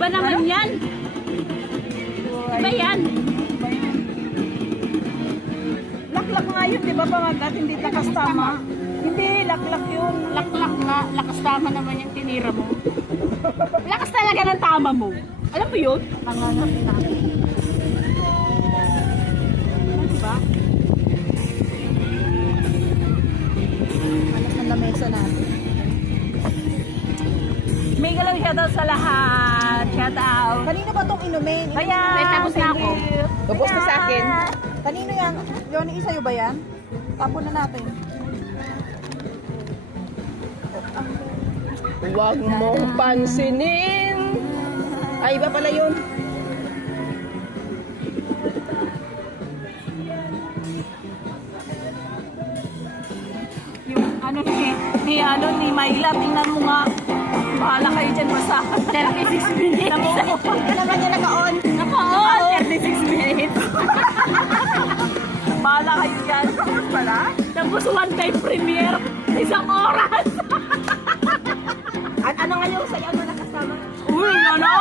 Iba naman yan. Iba yan. Laklak nga yun, di ba pamagat? Hindi takas tama. Hindi, laklak yun. Laklak nga. Lakas tama naman yung tinira mo. Lakas talaga ng tama mo. Alam mo yun? Nangangat na. Ano ba? Alas na lamesa natin. May galang shoutout sa lahat. Shoutout. Kanino ba itong inumin? Kaya, tapos na Thank ako. you. Tapos na sa akin. Kanino yan? Yoni, isa ba yan? Tapon na natin. Huwag mong pansinin. Ay, iba pala yun. Yung ano ni, ni ano ni Mayla, tingnan mo nga. Bahala kayo dyan basta. 36 minutes. Ito naman yung naka-on. Naka-on! 36 minutes. Bahala kayo dyan. Pala? Tapos one time premiere. Isang oras. At ano nga yung sayo na nakasama? Uy, ano?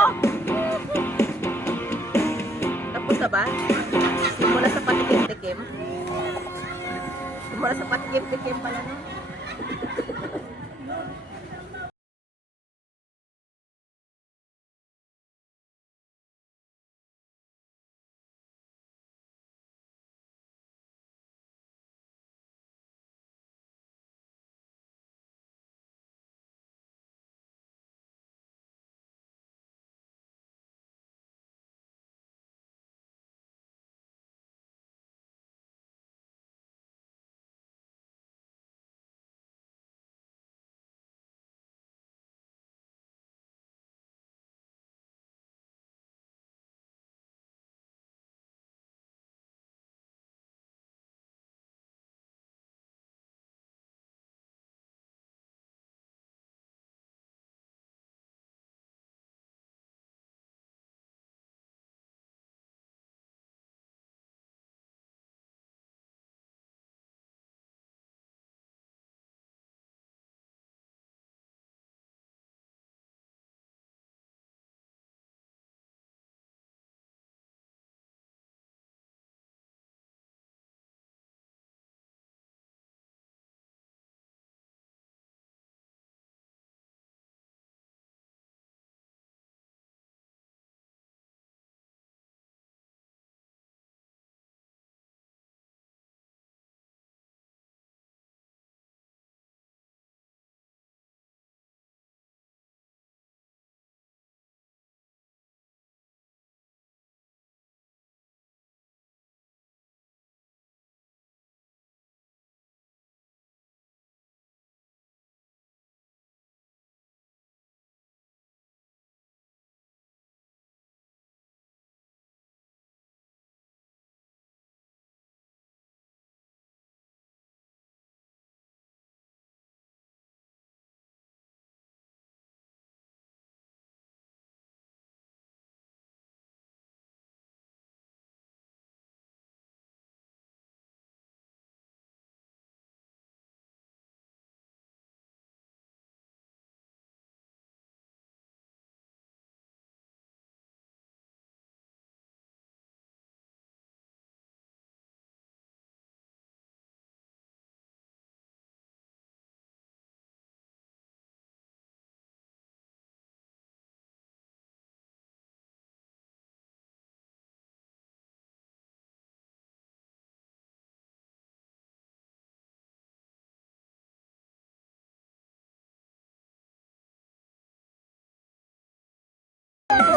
Tapos na ba? Simula sa patikim-tikim. Simula sa patikim-tikim pala no?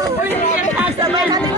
Uy,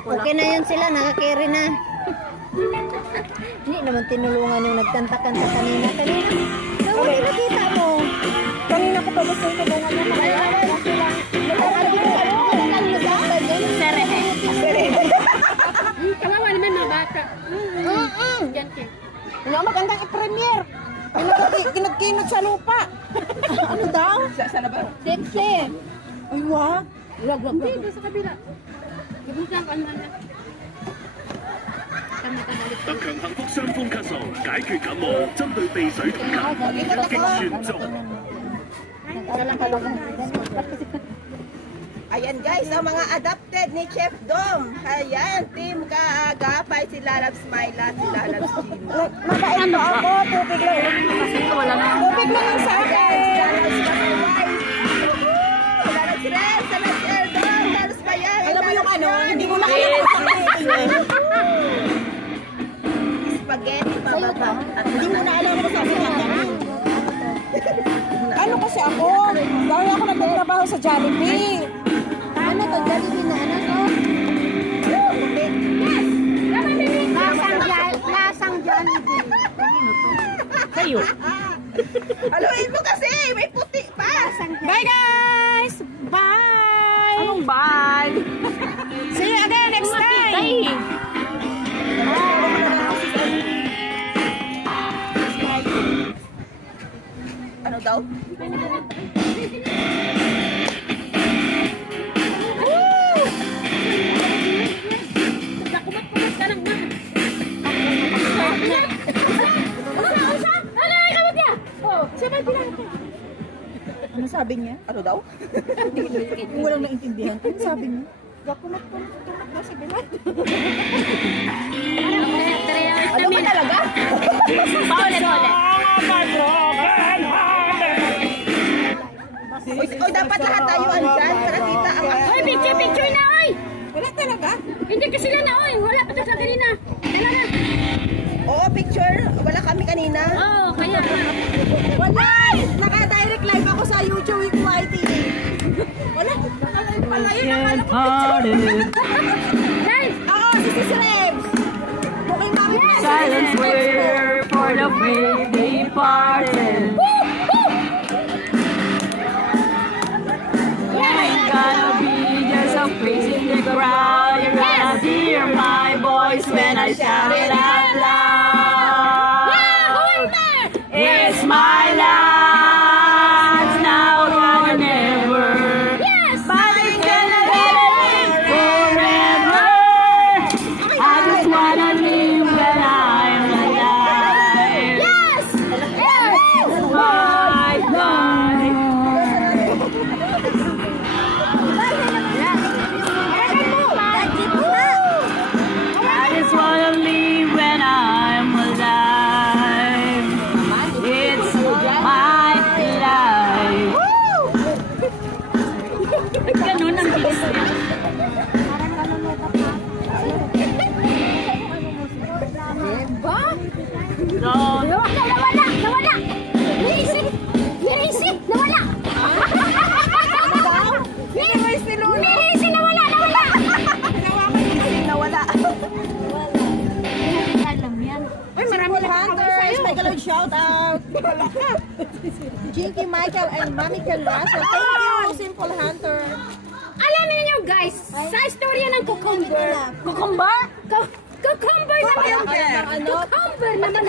pula-pula. Okay na yun sila, nakakiri na. Hindi naman tinulungan yung nagkanta-kanta kanina. Kanina, Sabi, nakita mo. Kanina ko pa gusto. Kaya ko, ano ko lang nagkanta dyan. Serehe. Kawawa naman mga bata. Mm-mm. Yan ka. Ano magandang i-premiere? Ay, nagkinag sa lupa. ano daw? Sa, sana ba? Sexy. Ay, wa. Wag, wag, wag. Hindi, sa kabila. Ibutang ka naman. Kami ka balik. 特强幸福伤风咳嗽，解决感冒，针对鼻水同咳，激旋中。 Ayan guys, ang mga adopted ni Chef Dom. Ayan, Team Kaagapay, si Lalab Smila, si Lalab Gino. Mabait mo ako. Tubig lang. Kasi wala na. Tubig lang Hindi mo na alam kung sabi niya. Ano kasi ako? Dahil ako nagtatrabaho sa Jollibee. Ano to? Jollibee na ano to? Lasang, Jol- lasang Jollibee. Kayo. Haluin mo kasi, may puti pa. Bye guys! Bye! Anong bye? See you again next time! Ay! Daw? Ano sabi niya? Ano daw? Kung walang naintindihan, ano sabi niya? Gakunat-kunat daw sa bilat. Hindi kasi sila na, oy! Wala pa to sa kanina. Tala na. Oo, picture. Wala kami kanina. Oo, kaya nga. Wala! Naka-direct live ako sa YouTube with YT. Wala. Naka-live pala yun. Akala ko picture. Guys, Oo, si Sis Rebs. Booking mami pa. Silent prayer for the baby parted. Shout out. Jinky Michael and Mami Ken Russell. Thank you, Simple Hunter. Alamin niyo guys, sa istorya ng cucumber. Kukumba? Cu- Cucumber naman. Ano? Cucumber naman.